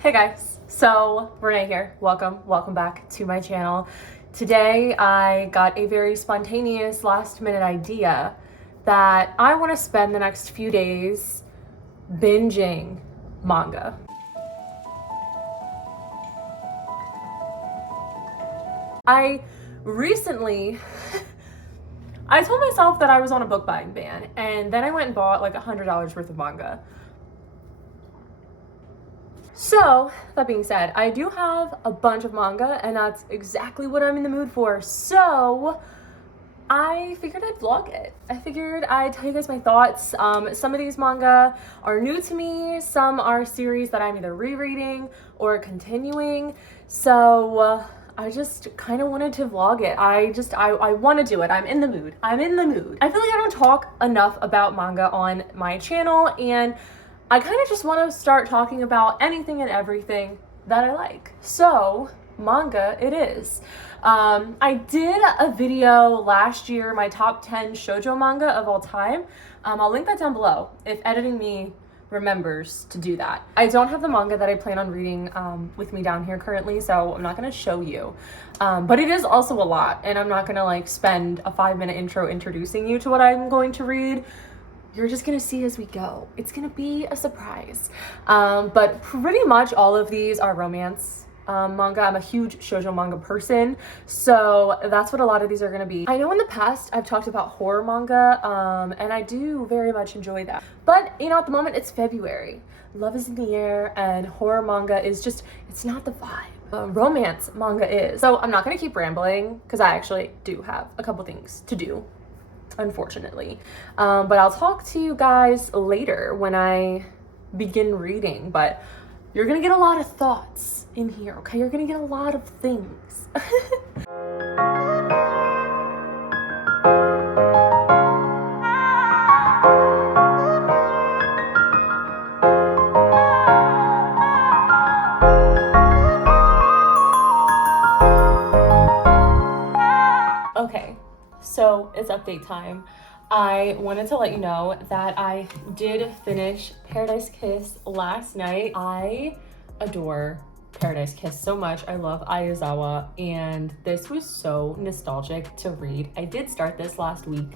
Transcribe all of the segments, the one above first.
Hey guys, so Renee here. Welcome back to my channel. Today I got a very spontaneous last minute idea that I want to spend the next few days binging manga. I recently I told myself that I was on a book buying ban, and then I went and bought like $100 worth of manga. So, that being said, I do have a bunch of manga, and that's exactly what I'm in the mood for. So, I figured I'd vlog it. I figured I'd tell you guys my thoughts. Some of these manga are new to me. Some are series that I'm either rereading or continuing. So, I just kind of wanted to vlog it. I want to do it. I'm in the mood. I feel like I don't talk enough about manga on my channel, and I kind of just want to start talking about anything and everything that I like. So, manga it is. I did a video last year, my top 10 shoujo manga of all time. I'll link that down below if editing me remembers to do that. I don't have the manga that I plan on reading with me down here currently, so I'm not going to show you. But it is also a lot, and I'm not going to like spend a 5-minute intro introducing you to what I'm going to read. You're just gonna see as we go. It's gonna be a surprise. But pretty much all of these are romance manga. I'm a huge shoujo manga person, so that's what a lot of these are gonna be. I know in the past I've talked about horror manga, and I do very much enjoy that. But you know, at the moment it's February. Love is in the air, and horror manga is just, it's not the vibe. Romance manga is. So I'm not gonna keep rambling, because I actually do have a couple things to do, unfortunately. But I'll talk to you guys later when I begin reading. But you're gonna get a lot of thoughts in here, okay? You're gonna get a lot of things. Okay, so it's update time. I wanted to let you know that I did finish Paradise Kiss last night. I adore Paradise Kiss so much. I love Aizawa, and this was so nostalgic to read. I did start this last week,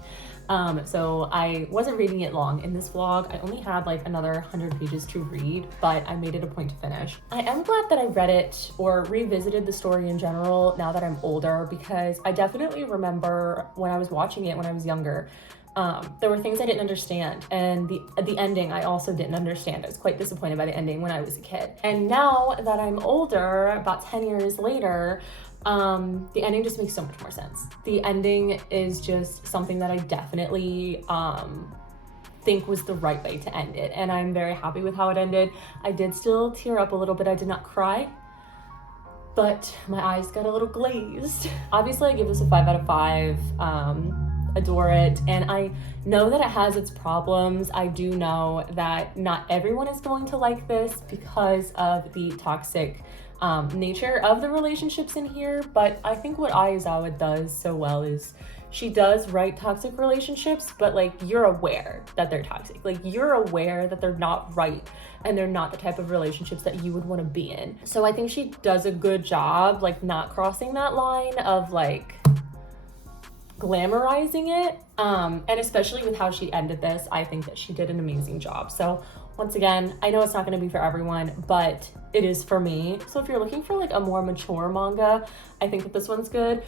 so I wasn't reading it long in this vlog. I only had like another 100 pages to read, but I made it a point to finish. I am glad that I read it or revisited the story in general now that I'm older, because I definitely remember when I was watching it when I was younger, there were things I didn't understand, and the ending I also didn't understand. I was quite disappointed by the ending when I was a kid. And now that I'm older, about 10 years later, the ending just makes so much more sense. The ending is just something that I definitely think was the right way to end it, and I'm very happy with how it ended. I did still tear up a little bit. I did not cry, but my eyes got a little glazed. Obviously, I give this a 5 out of 5. Adore it, and I know that it has its problems. I do know that not everyone is going to like this because of the toxic nature of the relationships in here, but I think what Aizawa does so well is she does write toxic relationships, but like you're aware that they're toxic. Like you're aware that they're not right, and they're not the type of relationships that you would want to be in. So I think she does a good job like not crossing that line of like glamorizing it, and especially with how she ended this, I think that she did an amazing job. So once again, I know it's not going to be for everyone, but it is for me. So if you're looking for like a more mature manga, I think that this one's good.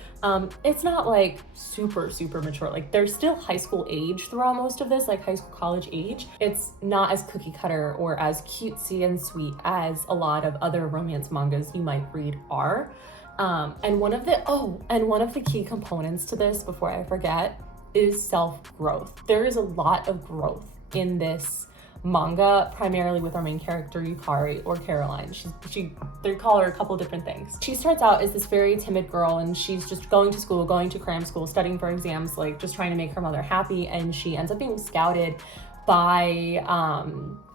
It's not like super mature. Like there's still high school age throughout most of this, like high school college age. It's not as cookie cutter or as cutesy and sweet as a lot of other romance mangas you might read are. And one of the key components to this, before I forget, is self-growth. There is a lot of growth in this manga, primarily with our main character Yukari, or Caroline. They call her a couple different things. She starts out as this very timid girl, and she's just going to school, going to cram school, studying for exams, like just trying to make her mother happy, and she ends up being scouted by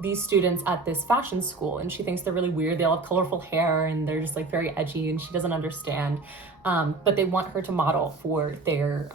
these students at this fashion school, and she thinks they're really weird. They all have colorful hair, and they're just like very edgy, and she doesn't understand, but they want her to model for their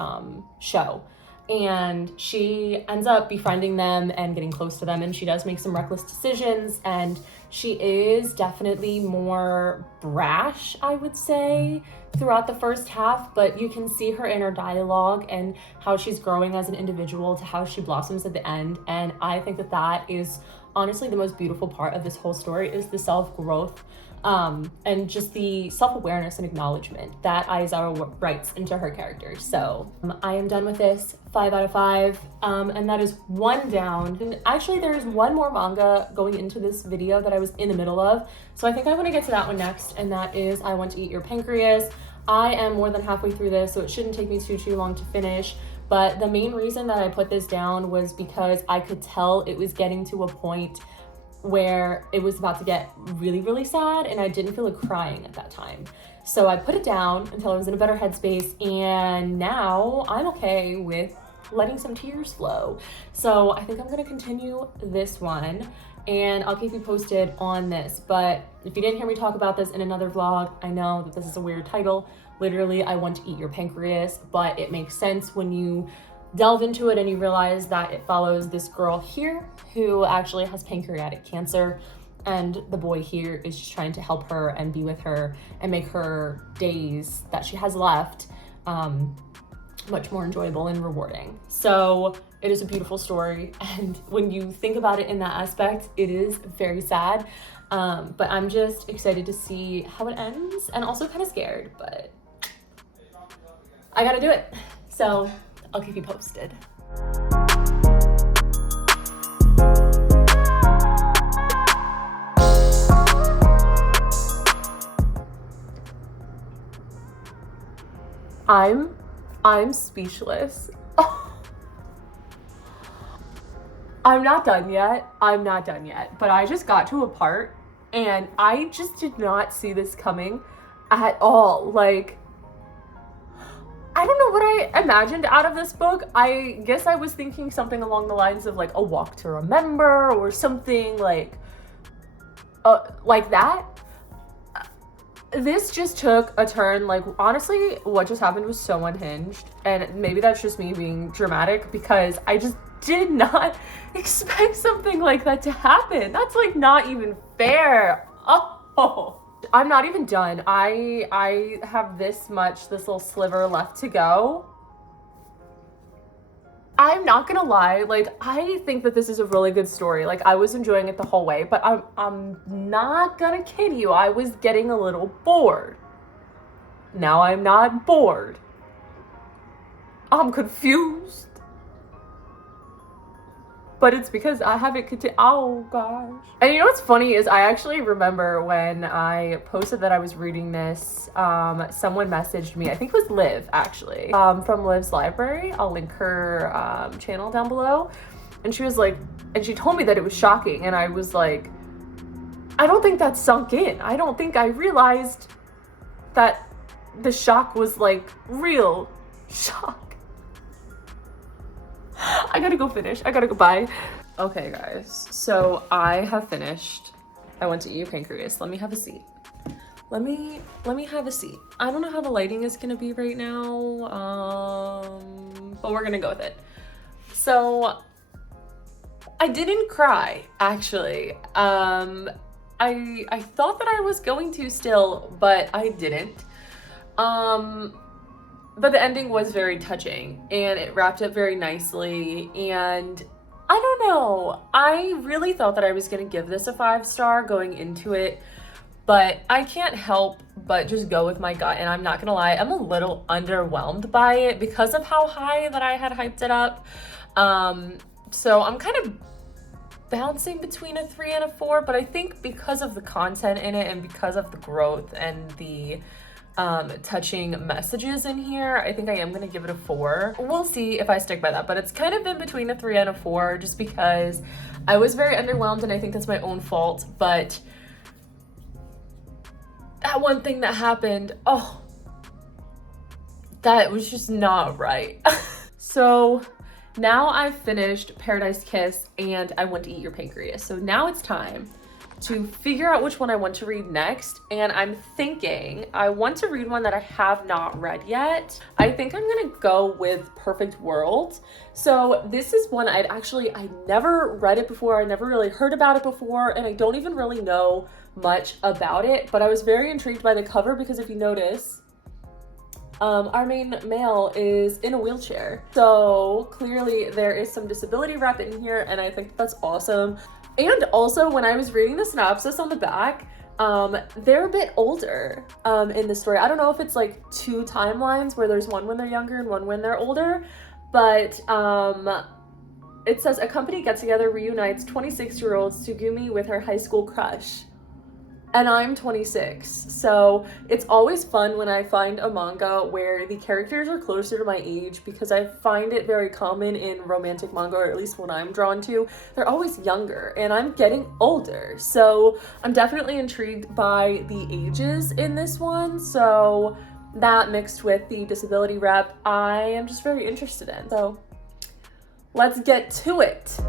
show. and she ends up befriending them and getting close to them, and she does make some reckless decisions, and she is definitely more brash, I would say, throughout the first half, but you can see her inner dialogue and how she's growing as an individual to how she blossoms at the end. And I think that that is honestly the most beautiful part of this whole story, is the self-growth and just the self-awareness and acknowledgement that Aizawa writes into her character. So I am done with this, 5 out of 5, and that is 1 down. And actually there's one more manga going into this video that I was in the middle of, so I think I want to get to that one next, and that is I Want to Eat Your Pancreas. I am more than halfway through this, so it shouldn't take me too long to finish. But the main reason that I put this down was because I could tell it was getting to a point where it was about to get really sad, and I didn't feel like crying at that time. So I put it down until I was in a better headspace, and now I'm okay with letting some tears flow. So I think I'm gonna continue this one, and I'll keep you posted on this. But if you didn't hear me talk about this in another vlog, I know that this is a weird title. Literally, I Want to Eat Your Pancreas, but it makes sense when you delve into it and you realize that it follows this girl here who actually has pancreatic cancer, and the boy here is just trying to help her and be with her and make her days that she has left much more enjoyable and rewarding. So it is a beautiful story, and when you think about it in that aspect, it is very sad, but I'm just excited to see how it ends, and also kind of scared, but I gotta do it. So I'll keep you posted. I'm speechless. I'm not done yet. But I just got to a part and I just did not see this coming at all. Like, I don't know what I imagined out of this book. I guess I was thinking something along the lines of like A Walk to Remember or something like that. This just took a turn. Like, honestly, what just happened was so unhinged, and maybe that's just me being dramatic because I just did not expect something like that to happen. That's like not even fair. Oh, I'm not even done. I have this little sliver left to go. I'm not gonna lie, like, I think that this is a really good story. Like, I was enjoying it the whole way, but I'm not gonna kid you, I was getting a little bored. Now I'm not bored. I'm confused. But it's because I haven't continued. Oh gosh. And you know what's funny is I actually remember when I posted that I was reading this, someone messaged me, I think it was Liv actually, from Liv's library. I'll link her channel down below. And she was like, and she told me that it was shocking. And I was like, I don't think that sunk in. I don't think I realized that the shock was like real shock. I gotta go finish. I gotta go. Bye. Okay, guys. So I have finished. I Want to Eat Your Pancreas. Let me have a seat. Let me have a seat. I don't know how the lighting is gonna be right now, but we're gonna go with it. So I didn't cry, actually. I thought that I was going to still, but I didn't. But the ending was very touching and it wrapped up very nicely, and I don't know, I really thought that I was gonna give this a 5-star going into it, but I can't help but just go with my gut, and I'm not gonna lie, I'm a little underwhelmed by it because of how high that I had hyped it up. So I'm kind of bouncing between a 3 and a 4, but I think because of the content in it and because of the growth and the touching messages in here, I think I am gonna give it a 4. We'll see if I stick by that, but it's kind of been between a 3 and a 4 just because I was very underwhelmed, and I think that's my own fault. But that one thing that happened, oh, that was just not right. So now I've finished Paradise Kiss and I Want to Eat Your Pancreas. So now it's time to figure out which one I want to read next, and I'm thinking I want to read one that I have not read yet. I think I'm gonna go with Perfect World. So this is one I never read it before, I never really heard about it before, and I don't even really know much about it, but I was very intrigued by the cover because if you notice, our main male is in a wheelchair. So clearly there is some disability rep in here, and I think that's awesome. And also, when I was reading the synopsis on the back, they're a bit older in the story. I don't know if it's like two timelines where there's one when they're younger and one when they're older, but it says a company get-together reunites 26-year-old Tsugumi with her high school crush. And I'm 26, so it's always fun when I find a manga where the characters are closer to my age, because I find it very common in romantic manga, or at least what I'm drawn to, they're always younger, and I'm getting older. So I'm definitely intrigued by the ages in this one, so that mixed with the disability rep, I am just very interested in. So let's get to it.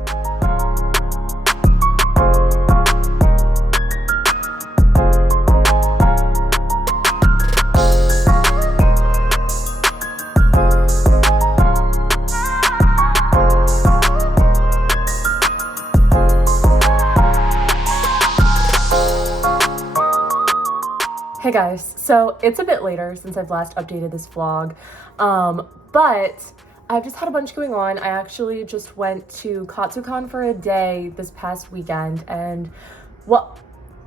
Hey guys, so it's a bit later since I've last updated this vlog, but I've just had a bunch going on. I actually just went to Katsucon for a day this past weekend, and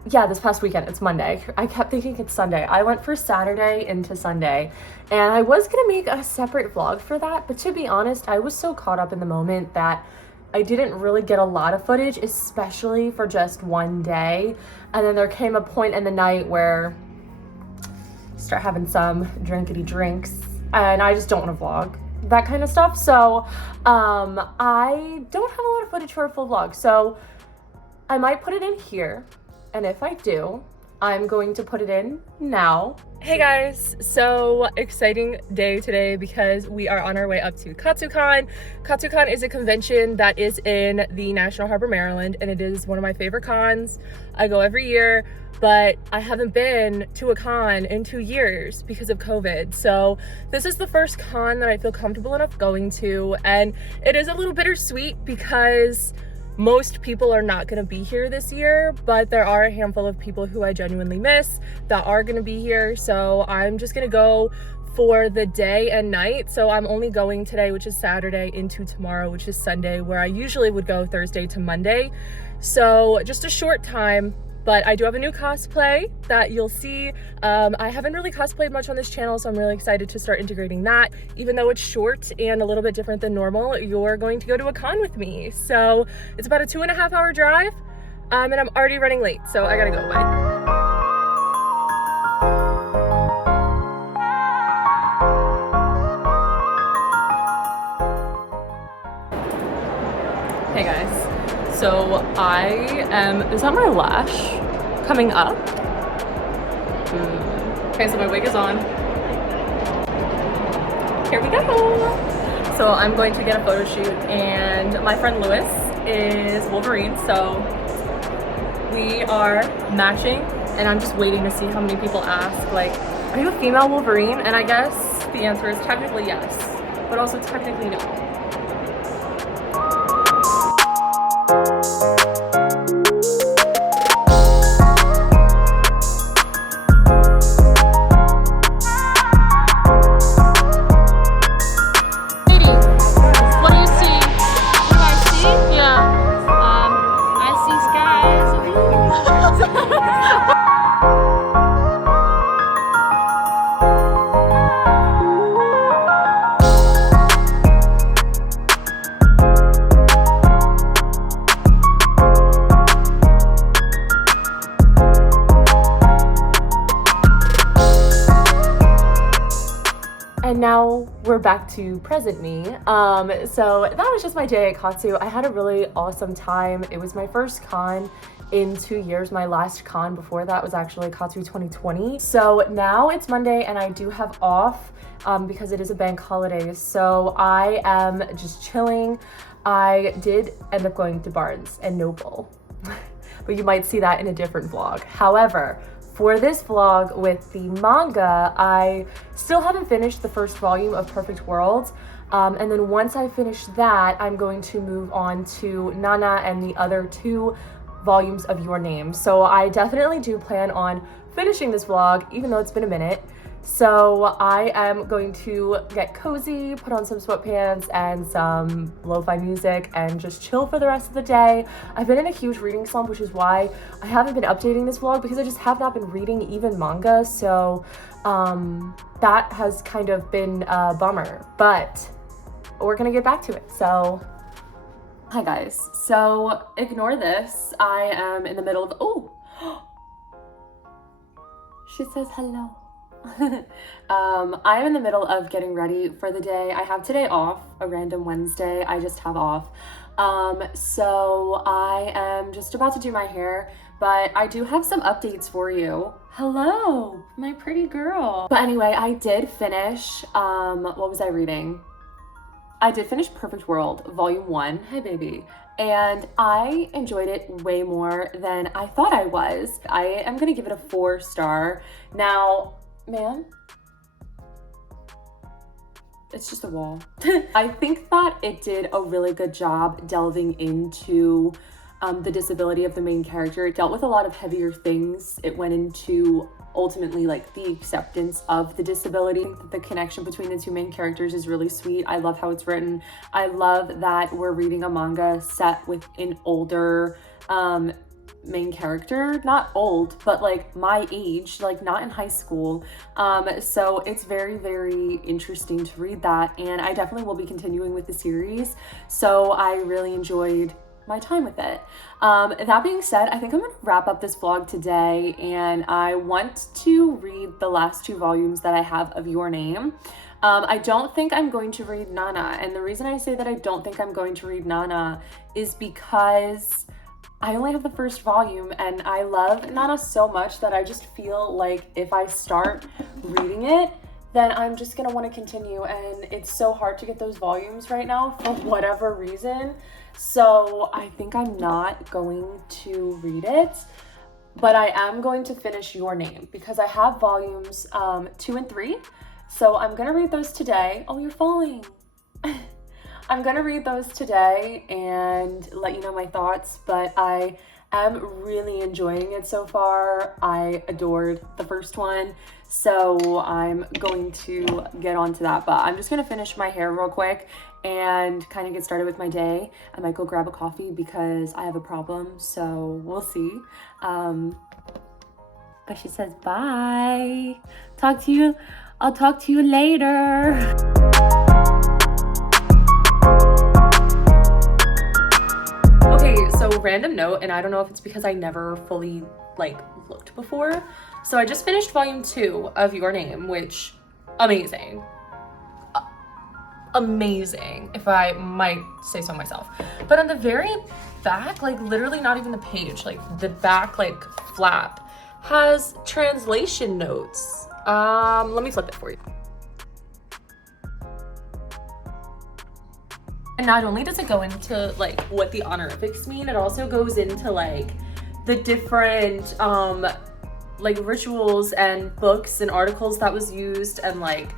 this past weekend, it's Monday. I kept thinking it's Sunday. I went for Saturday into Sunday, and I was gonna make a separate vlog for that, but to be honest, I was so caught up in the moment that I didn't really get a lot of footage, especially for just one day. And then there came a point in the night where start having some drinkity drinks, and I just don't want to vlog that kind of stuff. So I don't have a lot of footage for a full vlog, so I might put it in here, and if I do, I'm going to put it in now. Hey guys, so exciting day today because we are on our way up to Katsucon. Katsucon is a convention that is in the National Harbor, Maryland, and it is one of my favorite cons. I go every year, but I haven't been to a con in 2 years because of COVID. So this is the first con that I feel comfortable enough going to, and it is a little bittersweet because most people are not gonna be here this year, but there are a handful of people who I genuinely miss that are gonna be here. So I'm just gonna go for the day and night. So I'm only going today, which is Saturday, into tomorrow, which is Sunday, where I usually would go Thursday to Monday. So just a short time. But I do have a new cosplay that you'll see. I haven't really cosplayed much on this channel, so I'm really excited to start integrating that. Even though it's short and a little bit different than normal, you're going to go to a con with me. So it's about a 2.5 hour drive, and I'm already running late, so I gotta go. Bye. Hey guys. So is that my lash coming up? Okay, so my wig is on. Here we go. So I'm going to get a photo shoot, and my friend Lewis is Wolverine, so we are matching, and I'm just waiting to see how many people ask, like, are you a female Wolverine? And I guess the answer is technically yes, but also technically no. And now we're back to present me. So that was just my day at Katsu. I had a really awesome time. It was my first con in 2 years. My last con before that was actually Katsu 2020. So now it's Monday and I do have off because it is a bank holiday. So I am just chilling. I did end up going to Barnes and Noble. but you might see that in a different vlog. However, for this vlog with the manga, I still haven't finished the first volume of Perfect World. And then once I finish that, I'm going to move on to Nana and the other 2 volumes of Your Name. So I definitely do plan on finishing this vlog, even though it's been a minute. So I am going to get cozy, put on some sweatpants and some lo-fi music and just chill for the rest of the day. I've been in a huge reading slump, which is why I haven't been updating this vlog, because I just have not been reading even manga. So that has kind of been a bummer, but we're gonna get back to it. So hi guys, so ignore this. I am in the middle of, oh, she says hello. I'm in the middle of getting ready for the day. I have today off, a random Wednesday. I just have off. So I am just about to do my hair, but I do have some updates for you. Hello, my pretty girl. But anyway, I did finish, what was I reading? I did finish Perfect World, Volume 1. Hey, baby. And I enjoyed it way more than I thought I was. I am gonna give it a 4-star. Now, ma'am, it's just a wall. I think that it did a really good job delving into the disability of the main character. It dealt with a lot of heavier things. It went into ultimately like the acceptance of the disability. The connection between the 2 main characters is really sweet. I love how it's written. I love that we're reading a manga set with an older main character, not old, but like my age, like not in high school. So it's very, very interesting to read that, and I definitely will be continuing with the series. So I really enjoyed my time with it. That being said, I think I'm gonna wrap up this vlog today, and I want to read the last 2 volumes that I have of Your Name. I don't think I'm going to read Nana, and the reason I say that I don't think I'm going to read Nana is because I only have the first volume, and I love Nana so much that I just feel like if I start reading it, then I'm just gonna want to continue, and it's so hard to get those volumes right now for whatever reason. So I think I'm not going to read it, but I am going to finish Your Name because I have volumes 2 and 3. So I'm gonna read those today. Oh, you're falling. I'm gonna read those today and let you know my thoughts, but I am really enjoying it so far. I adored the first one, so I'm going to get on to that, but I'm just gonna finish my hair real quick and kind of get started with my day. I might go grab a coffee because I have a problem, so we'll see. But she says bye. I'll talk to you later. Okay, so random note, and I don't know if it's because I never fully like looked before. So I just finished volume 2 of Your Name, which amazing. Amazing, if I might say so myself. But on the very back, like literally not even the page, like the back like flap has translation notes. Let me flip it for you. And not only does it go into like what the honorifics mean, it also goes into like the different like rituals and books and articles that was used, and like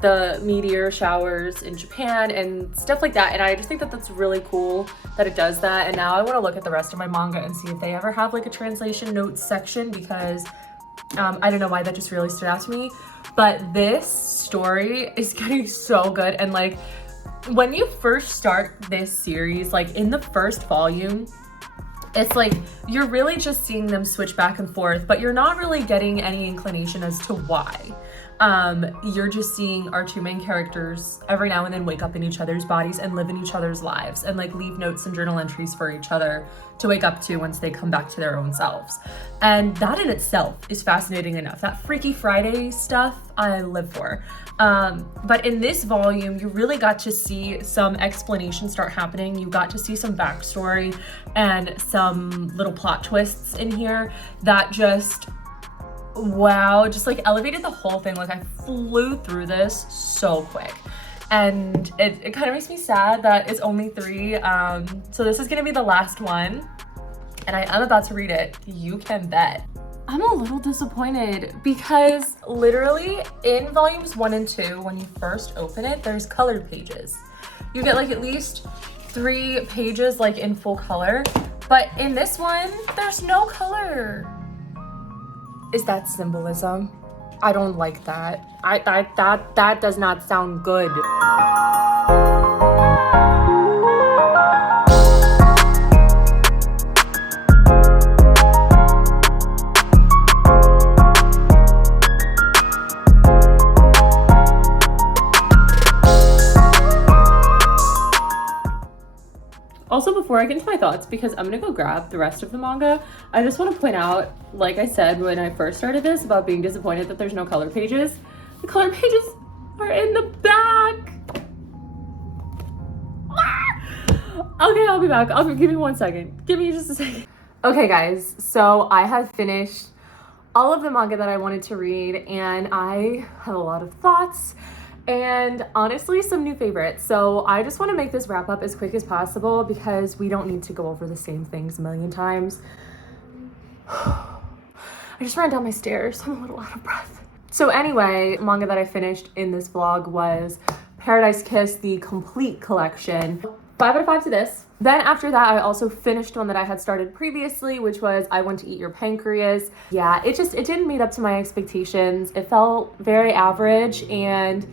the meteor showers in Japan and stuff like that. And I just think that that's really cool that it does that. And now I want to look at the rest of my manga and see if they ever have like a translation notes section, because I don't know why that just really stood out to me. But this story is getting so good. And like when you first start this series, like in the first volume, it's like you're really just seeing them switch back and forth, but you're not really getting any inclination as to why. You're just seeing our 2 main characters every now and then wake up in each other's bodies and live in each other's lives and like leave notes and journal entries for each other to wake up to once they come back to their own selves. And that in itself is fascinating enough. That Freaky Friday stuff I live for. But in this volume, you really got to see some explanation start happening. You got to see some backstory and some little plot twists in here that just, wow, just like elevated the whole thing. Like I flew through this so quick. And it kind of makes me sad that it's only 3. So this is gonna be the last one. and I am about to read it. You can bet. I'm a little disappointed because literally in volumes 1 and 2, when you first open it, there's colored pages. You get like at least 3 pages like in full color, but in this one, there's no color. Is that symbolism? I don't like that. That does not sound good. Also, before I get into my thoughts, because I'm gonna go grab the rest of the manga, I just want to point out, like I said when I first started this, about being disappointed that there's no color pages. The color pages are in the back. Okay, I'll be back. Give me 1 second. Give me just a second. Okay, guys, so I have finished all of the manga that I wanted to read, and I have a lot of thoughts and honestly some new favorites. So I just want to make this wrap up as quick as possible because we don't need to go over the same things a million times. I just ran down my stairs. I'm a little out of breath. So anyway, manga that I finished in this vlog was Paradise Kiss, the complete collection. 5 out of 5 to this. Then after that, I also finished one that I had started previously, which was I Want to Eat Your Pancreas. Yeah, it didn't meet up to my expectations. It felt very average, and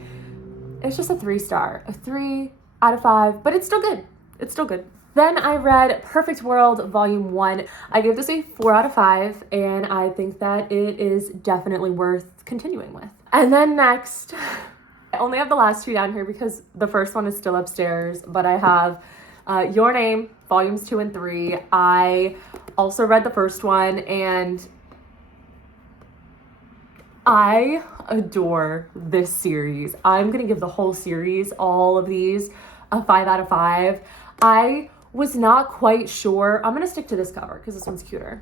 it's just a 3-star, a 3 out of 5, but it's still good. It's still good. Then I read Perfect World Volume 1. I gave this a 4 out of 5, and I think that it is definitely worth continuing with. And then next, I only have the last 2 down here because the first one is still upstairs, but I have Your Name, Volumes 2 and 3. I also read the first one, and I adore this series. I'm gonna give the whole series, all of these, a 5 out of 5. I was not quite sure. I'm gonna stick to this cover because this one's cuter.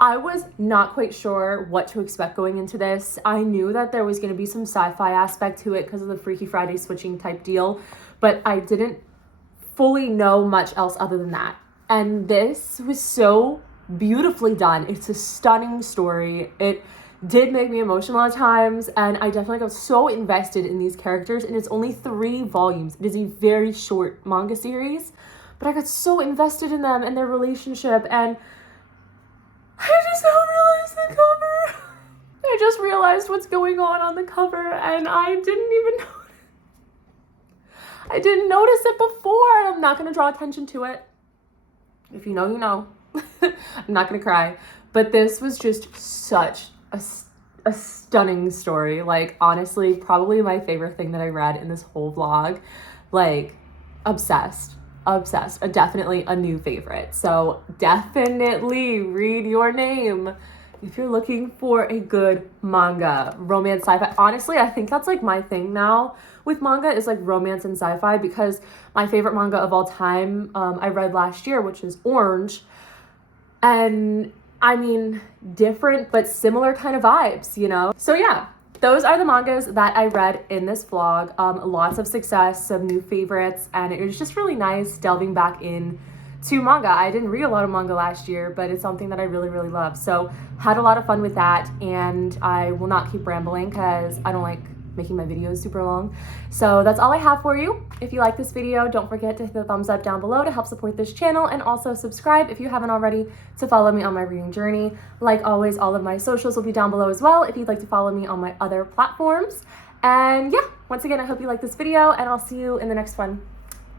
I was not quite sure what to expect going into this. I knew that there was gonna be some sci-fi aspect to it because of the Freaky Friday switching type deal, but I didn't fully know much else other than that. And this was so beautifully done. It's a stunning story. It did make me emotional at times, and I definitely got so invested in these characters, and it's only 3 volumes. It is a very short manga series, but I got so invested in them and their relationship, and I just now realized the cover. I just realized what's going on the cover, and I didn't even know. I didn't notice it before. I'm not gonna draw attention to it. If you know, you know. I'm not gonna cry, but this was just such a stunning story. Like, honestly, probably my favorite thing that I read in this whole vlog. Like, obsessed. Definitely a new favorite. So definitely read Your Name if you're looking for a good manga, romance, sci-fi. Honestly, I think that's like my thing now with manga, is like romance and sci-fi, because my favorite manga of all time I read last year, which is Orange, and I mean, different but similar kind of vibes, you know? So yeah, those are the mangas that I read in this vlog. Lots of success, some new favorites, and it was just really nice delving back in to manga. I didn't read a lot of manga last year, but it's something that I really, really love. So had a lot of fun with that, and I will not keep rambling because I don't like making my videos super long. So that's all I have for you. If you like this video, don't forget to hit the thumbs up down below to help support this channel, and also subscribe if you haven't already to follow me on my reading journey. Like always, all of my socials will be down below as well if you'd like to follow me on my other platforms. And yeah, once again, I hope you like this video, and I'll see you in the next one.